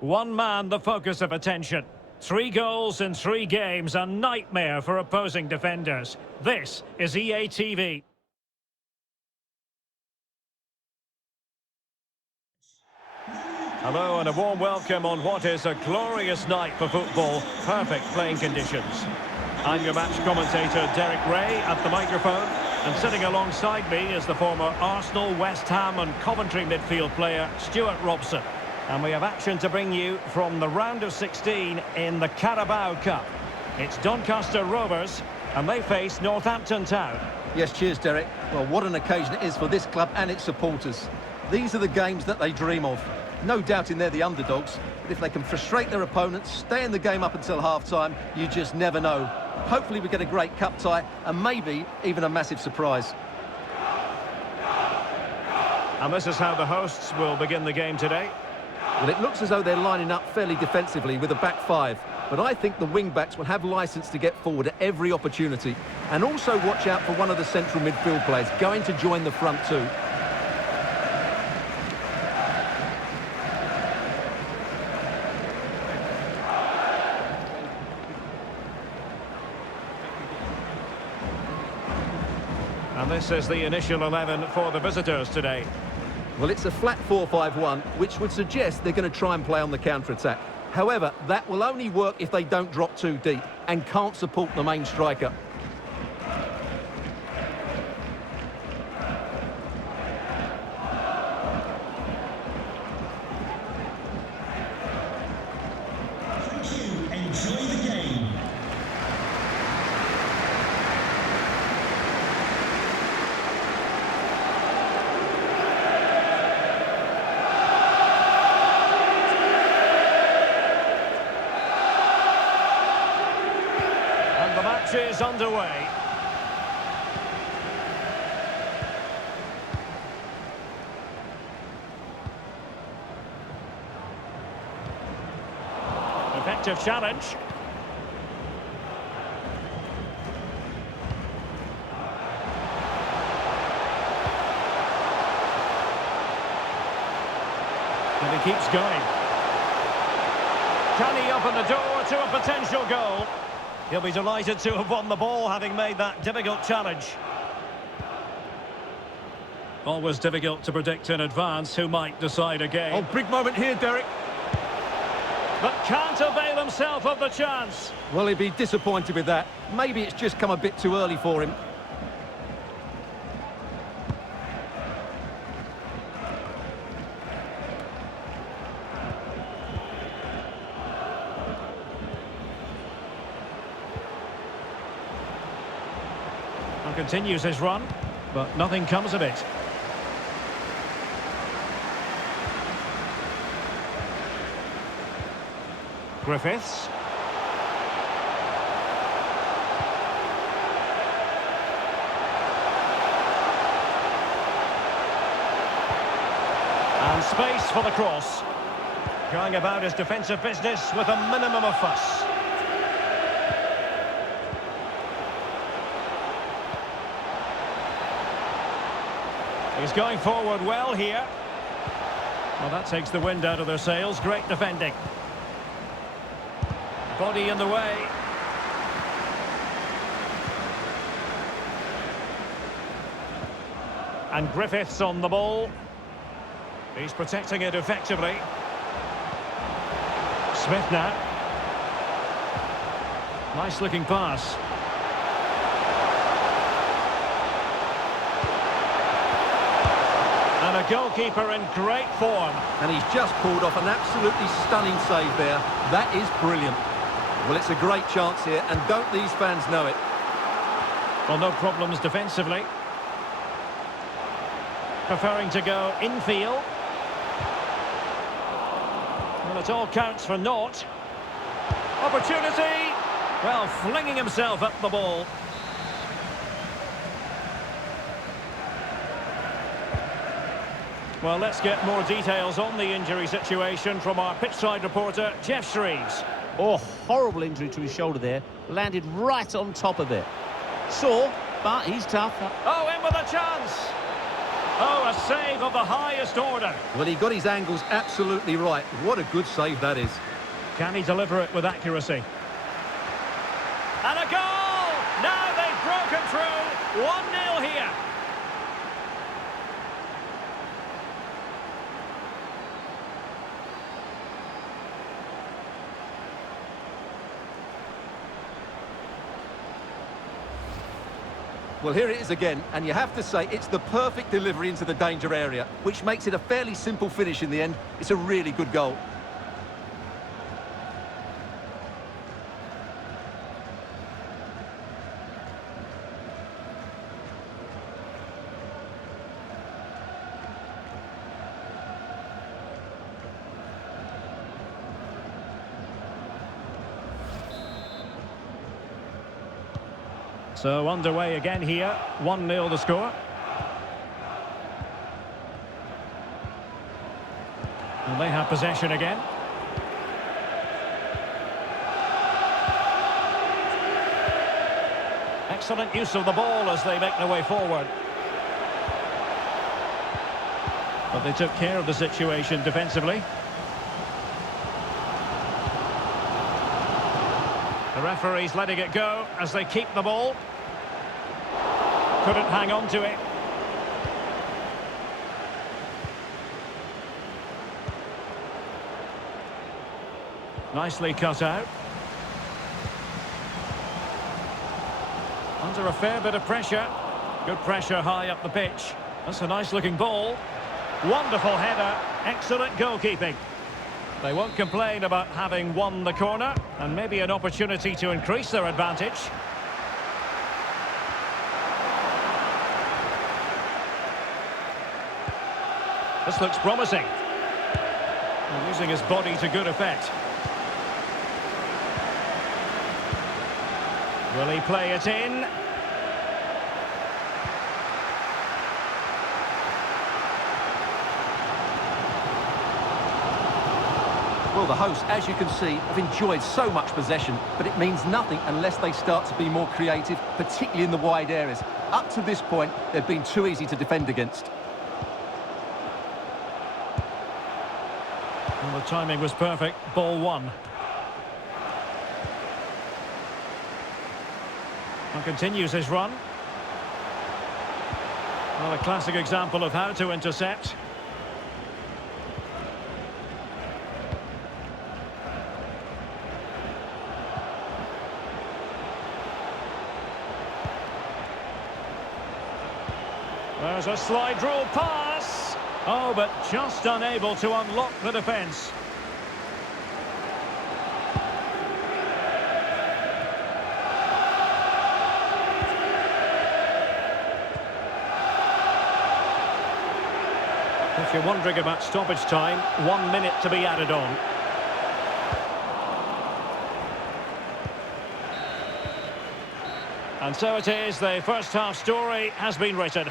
One man the focus of attention. 3 goals in 3 games, a nightmare for opposing defenders. This is EA TV. Hello and a warm welcome on what is a glorious night for football. Perfect playing conditions. I'm your match commentator Derek Ray at the microphone, and sitting alongside me is the former Arsenal, West Ham and Coventry midfield player Stuart Robson. And we have action to bring you from the round of 16 in the Carabao Cup. It's Doncaster Rovers, and they face Northampton Town. Yes, cheers, Derek. Well, what an occasion it is for this club and its supporters. These are the games that they dream of. No doubting they're the underdogs, but if they can frustrate their opponents, stay in the game up until half-time, you just never know. Hopefully we get a great cup tie and maybe even a massive surprise. And this is how the hosts will begin the game today. Well, it looks as though they're lining up fairly defensively with a back five, but I think the wing-backs will have licence to get forward at every opportunity. And also watch out for one of the central midfield players going to join the front too. And this is the initial 11 for the visitors today. Well, it's a flat 4-5-1, which would suggest they're going to try and play on the counter-attack. However, that will only work if they don't drop too deep and can't support the main striker. Enjoy the game. The match is underway. Effective challenge. And he keeps going. Can he open the door to a potential goal? He'll be delighted to have won the ball, having made that difficult challenge. Always difficult to predict in advance who might decide a game. Oh, big moment here, Derek. But can't avail himself of the chance. Well, he'd be disappointed with that. Maybe it's just come a bit too early for him. Continues his run, but nothing comes of it. Griffiths. And space for the cross. Going about his defensive business with a minimum of fuss. He's going forward well here. Well, that takes the wind out of their sails. Great defending. Body in the way. And Griffiths on the ball. He's protecting it effectively. Smith now. Nice looking pass. And a goalkeeper in great form. And he's just pulled off an absolutely stunning save there. That is brilliant. Well, it's a great chance here, and don't these fans know it? Well, no problems defensively. Preferring to go infield. Well, it all counts for naught. Opportunity! Well, flinging himself up the ball. Well, let's get more details on the injury situation from our pitchside reporter, Jeff Shreves. Oh, horrible injury to his shoulder there. Landed right on top of it. Sore, but he's tough. Oh, in with a chance! Oh, a save of the highest order. Well, he got his angles absolutely right. What a good save that is. Can he deliver it with accuracy? And a goal! Now they've broken through. 1-0 here. Well, here it is again, and you have to say it's the perfect delivery into the danger area, which makes it a fairly simple finish in the end. It's a really good goal. So underway again here, 1-0 the score. And they have possession again. Excellent use of the ball as they make their way forward. But they took care of the situation defensively. The referee's letting it go as they keep the ball. Couldn't hang on to it. Nicely cut out. Under a fair bit of pressure. Good pressure high up the pitch. That's a nice looking ball. Wonderful header. Excellent goalkeeping. They won't complain about having won the corner, and maybe an opportunity to increase their advantage. This looks promising. And using his body to good effect. Will he play it in? Well, the hosts, as you can see, have enjoyed so much possession, but it means nothing unless they start to be more creative, particularly in the wide areas. Up to this point, they've been too easy to defend against. Well, the timing was perfect. Ball one. And continues his run. Well, a classic example of how to intercept. There's a slide rule pass. Oh, but just unable to unlock the defence. If you're wondering about stoppage time, 1 minute to be added on. And so it is, the first half story has been written.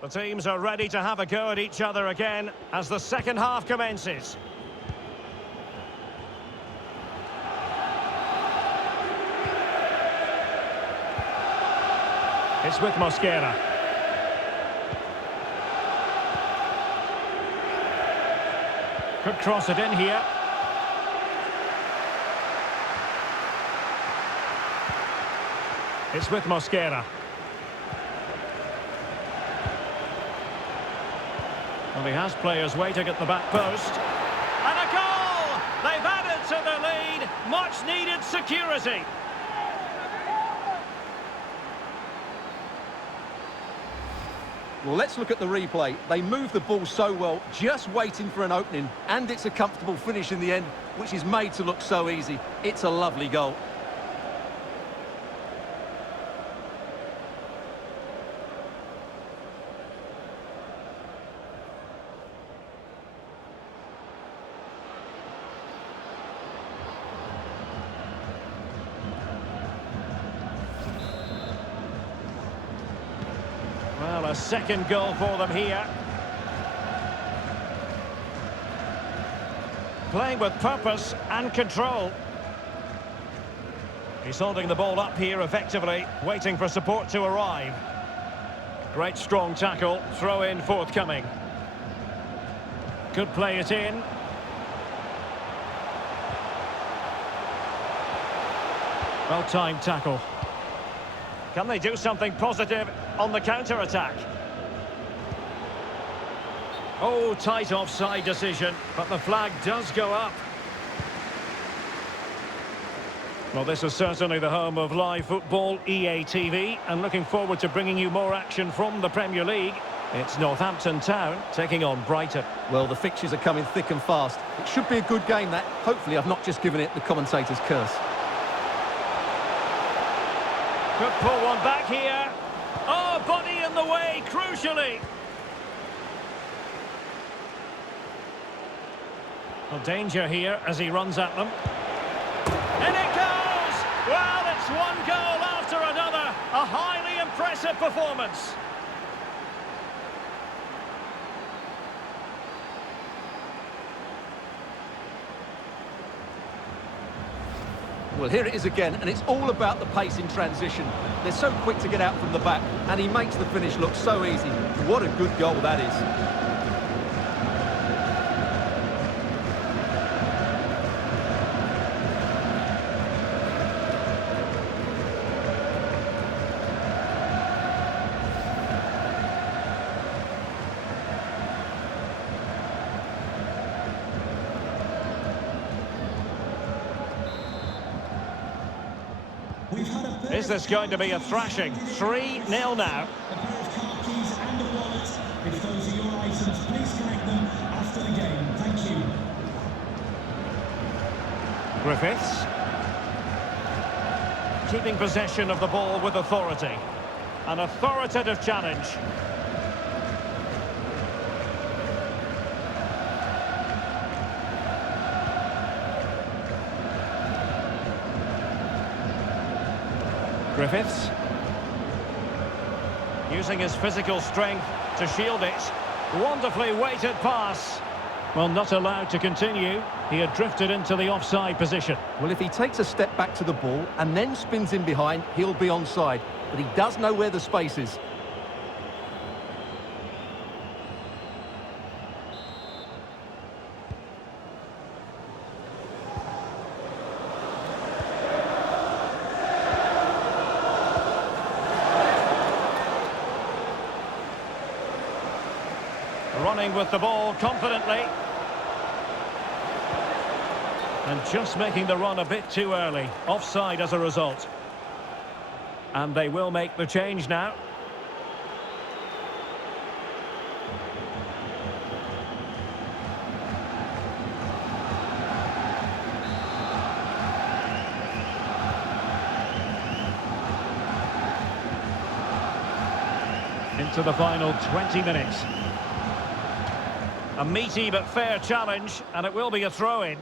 The teams are ready to have a go at each other again as the second half commences. It's with Mosquera. Could cross it in here. It's with Mosquera. Well, he has players waiting at the back post. And a goal! They've added to their lead. Much needed security. Well, let's look at the replay. They move the ball so well, just waiting for an opening. And it's a comfortable finish in the end, which is made to look so easy. It's a lovely goal. a second goal for them here. Playing with purpose and control. He's holding the ball up here effectively, waiting for support to arrive. Great strong tackle, throw in forthcoming. Could play it in. Well-timed tackle. Can they do something positive on the counter-attack? Oh, tight offside decision, but the flag does go up. Well, this is certainly the home of live football, EA TV, and looking forward to bringing you more action from the Premier League. It's Northampton Town taking on Brighton. Well, the fixtures are coming thick and fast. It should be a good game, that. Hopefully I've not just given it the commentator's curse. Could pull one back here. Oh, body in the way, crucially. Well, danger here as he runs at them. And it goes! Well, it's one goal after another. A highly impressive performance. Well, here it is again, and it's all about the pace in transition. They're so quick to get out from the back, and he makes the finish look so easy. What a good goal that is. Is this going to be a thrashing? 3-0 now. A pair of car keys and a wallet. If those are your items, please collect them after the game. Thank you. Griffiths. Keeping possession of the ball with authority. An authoritative challenge. Griffiths. Using his physical strength to shield it. Wonderfully weighted pass. Well, not allowed to continue. He had drifted into the offside position. Well, if he takes a step back to the ball and then spins in behind, he'll be onside. But he does know where the space is. Running with the ball confidently. And just making the run a bit too early. Offside as a result. And they will make the change now. Into the final 20 minutes. A meaty but fair challenge, and it will be a throw-in.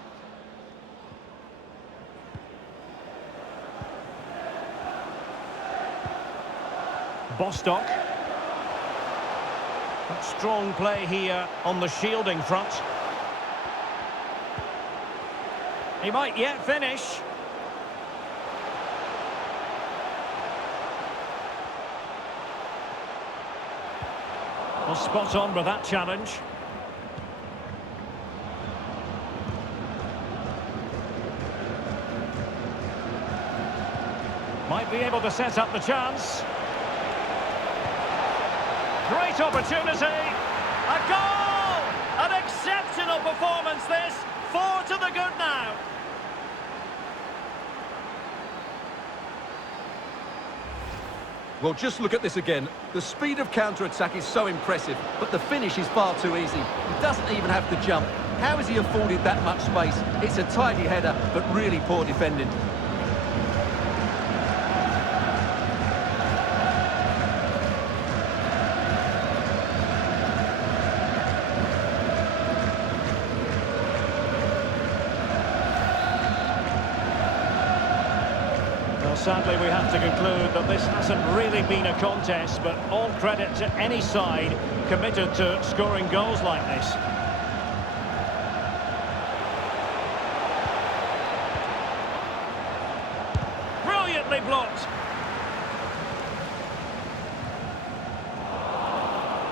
Bostock. But strong play here on the shielding front. He might yet finish. Well, spot on with that challenge. Might be able to set up the chance. Great opportunity. A goal! An exceptional performance this. 4 to the good now. Well, just look at this again. The speed of counter-attack is so impressive, but the finish is far too easy. He doesn't even have to jump. How has he afforded that much space? It's a tidy header, but really poor defending. Well, sadly, we have to conclude that this hasn't really been a contest, but all credit to any side committed to scoring goals like this. Brilliantly blocked.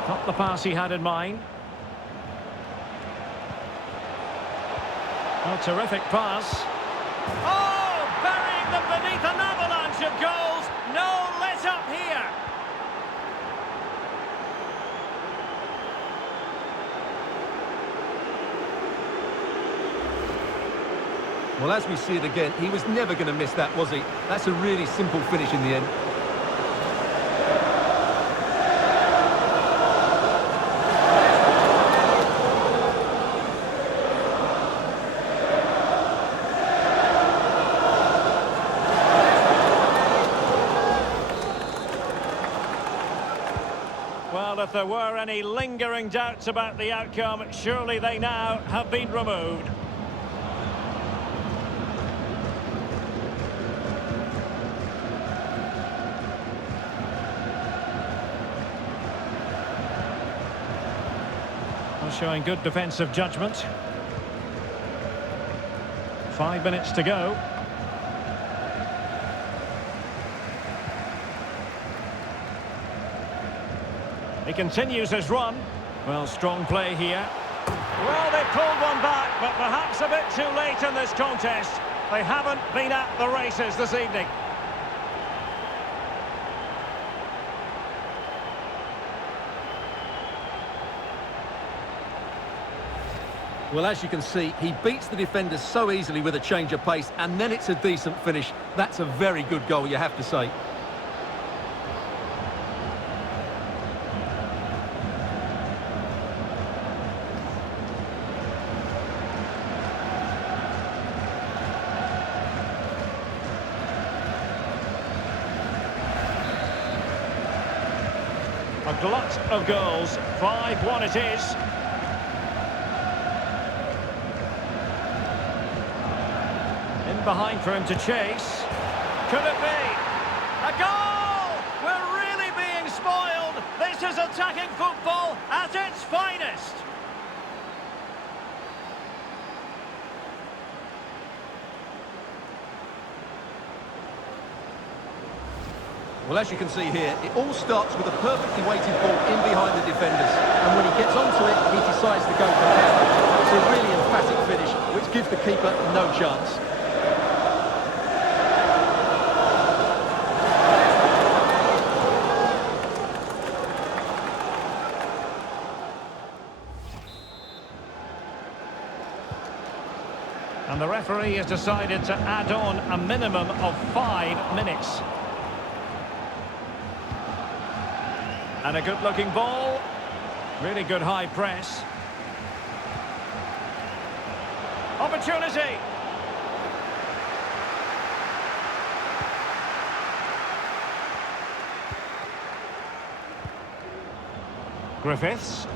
Not the pass he had in mind. A terrific pass. Oh, burying them beneath an avalanche of goals. No let up here. Well, as we see it again, he was never going to miss that, was he? That's a really simple finish in the end. Well, if there were any lingering doubts about the outcome, surely they now have been removed. Well, showing good defensive judgment. 5 minutes to go. He continues his run. Well, strong play here. Well, they pulled one back, but perhaps a bit too late in this contest. They haven't been at the races this evening. Well, as you can see, he beats the defenders so easily with a change of pace, and then it's a decent finish. That's a very good goal, you have to say. A glut of goals. 5-1 it is. In behind for him to chase. Could it be? A goal! We're really being spoiled. This is attacking football at its finest. Well, as you can see here, it all starts with a perfectly weighted ball in behind the defenders. And when he gets onto it, he decides to go for the counter. It's a really emphatic finish, which gives the keeper no chance. And the referee has decided to add on a minimum of 5 minutes. And a good-looking ball. Really good high press. Opportunity. Griffiths.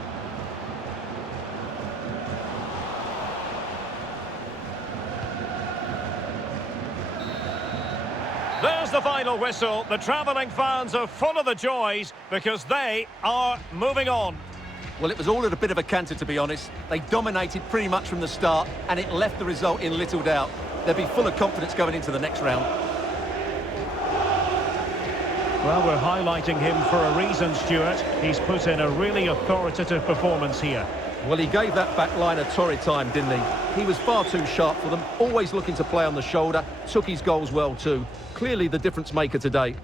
There's the final whistle. The travelling fans are full of the joys because they are moving on. Well, it was all at a bit of a canter, to be honest. They dominated pretty much from the start, and it left the result in little doubt. They'll be full of confidence going into the next round. Well, we're highlighting him for a reason, Stuart. He's put in a really authoritative performance here. Well, he gave that back line a torrid time, didn't he? He was far too sharp for them, always looking to play on the shoulder, took his goals well too. Clearly the difference maker today.